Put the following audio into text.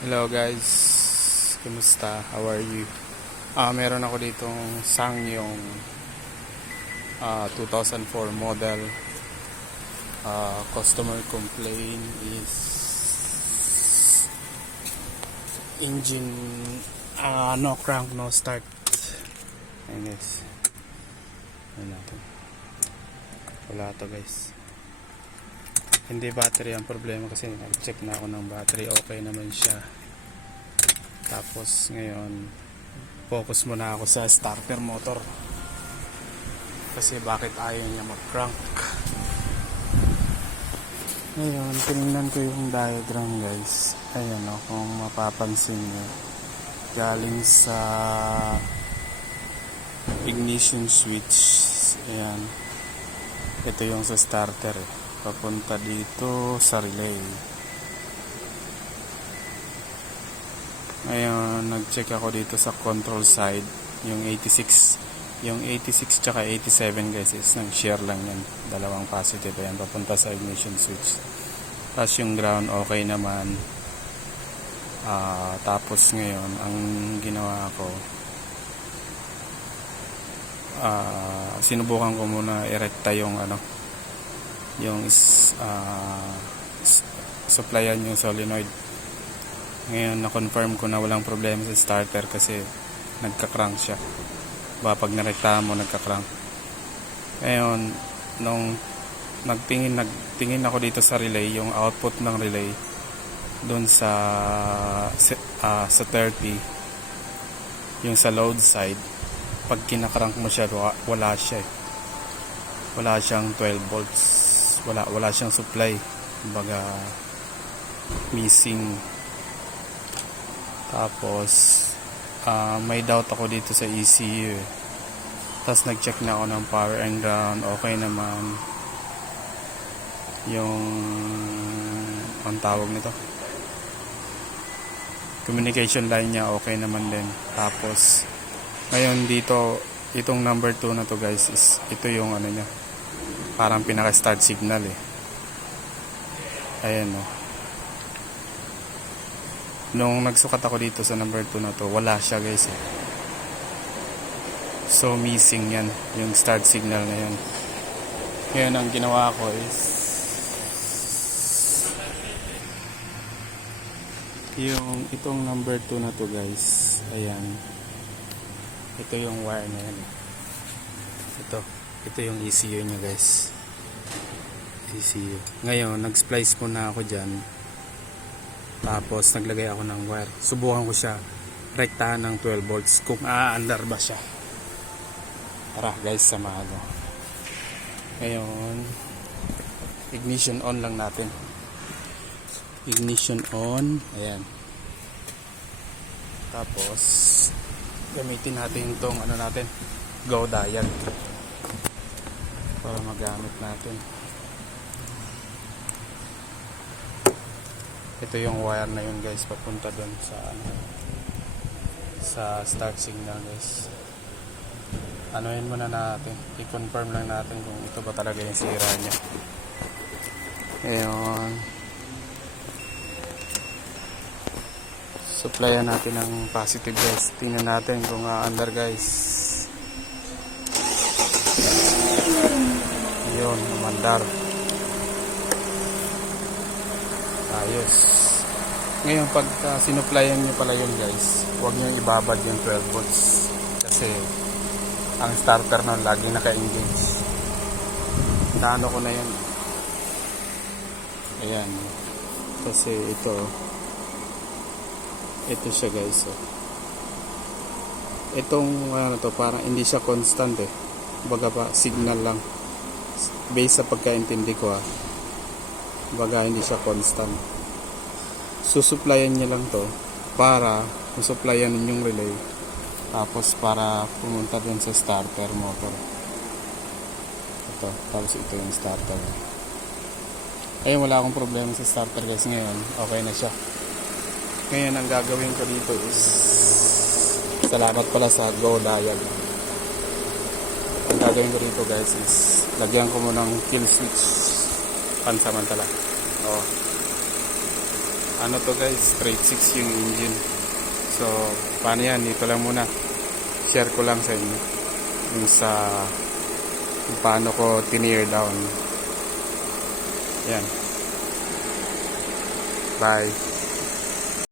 Hello guys, kumusta? How are you? Meron ako ditong Sangyong 2004 model. Customer complaint is engine no crank, no start. Ayan guys. Ayan natin. Wala to guys. Hindi battery ang problema kasi nag-check na ako ng battery, okay naman siya. Tapos ngayon focus muna ako sa starter motor kasi bakit ayaw niya mag-crank. Ngayon tinignan ko yung diagram guys. Ayan o, kung mapapansin nyo, galing sa ignition switch, ayan, ito yung sa starter papunta dito sa relay. Ngayon nag-check ako dito sa control side, yung 86 tsaka 87 guys is nag-share lang yan, dalawang positive ayan papunta sa ignition switch. Tapos yung ground okay naman. Tapos ngayon ang ginawa ko, sinubukan ko muna erekta yung yung supplyan yung solenoid. Ngayon na-confirm ko na walang problema sa starter kasi nagka-crank siya. Pag narektahan mo nagka-crank. Ngayon nung nagtingin ako dito sa relay, yung output ng relay doon sa 30, yung sa load side, pag kinakrank mo siya wala siya wala siyang 12 volts, wala siyang supply, kumbaga missing. Tapos may doubt ako dito sa ECU tapos nag-check na ako ng power and ground, okay naman yung ang tawag nito, communication line niya okay naman din. Tapos ngayon dito, itong number 2 na to guys is ito yung niya, parang pinaka start signal ayan o. Nung nagsukat ako dito sa number 2 na to, wala siya guys so missing yan, yung start signal na yan. Ngayon ang ginawa ko is yung itong number 2 na to guys, ayan, ito yung wire na yan ito yung ECU nya guys, ECU. Ngayon nag-splice muna ako dyan, tapos naglagay ako ng wire, subukan ko siya rektahan ng 12 volts kung aandar ba siya. Tara guys, samahan mo. Ngayon ignition on lang natin, ignition on, ayan. Tapos gamitin natin itong natin, go dial para magamit natin. Ito yung wire na yun guys, papunta doon sa start signal guys. Anuhin muna natin, i-confirm lang natin kung ito ba talaga yung sira nya. Ngayon supplyan natin ng positive guys, tingnan natin kung under guys. Yun, umandar, ayos. Ngayon pag sinupplyan nyo pala yun guys, huwag nyo ibabad yung 12 volts kasi ang starter nun laging naka-engage. Naano ko na yun, ayan, kasi ito siya guys itong to parang hindi siya constant baga pa signal lang, base sa pagkaintindi ko baga hindi siya constant. Susuplayan niya lang to para susuplayan yung relay, tapos para pumunta dun sa starter motor tapos ito yung starter. Ayun, wala akong problema sa starter guys. Ngayon okay na siya. Ngayon ang gagawin ko dito is, salamat pala sa go dial, ang gagawin ko dito guys is lagyan ko muna ng kill switch pansamantala. ano to guys, straight 6 yung engine. So paano yan, dito lang muna share ko lang sa inyo yung sa kung paano ko tinear down yan. Bye.